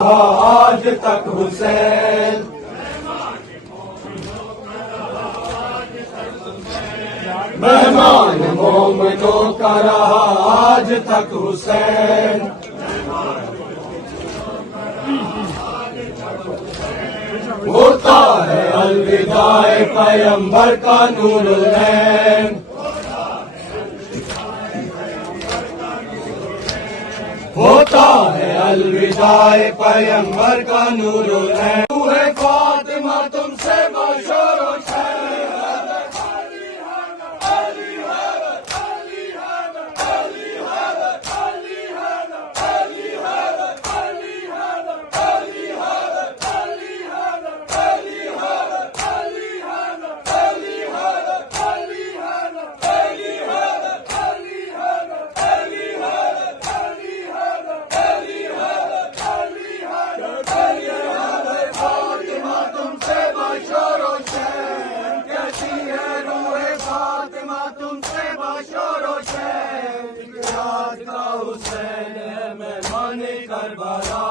आज तक हुसैन, मेहमान मोमिनों का रहा आज तक हुसैन। होता है अलविदाए पैगंबर का नूरुल ऐन, होता है अलविदाए पैगंबर का नूरुल ऐन। तू है फातिमा तुमसे बशरो हुसैन है मेहमान करबला।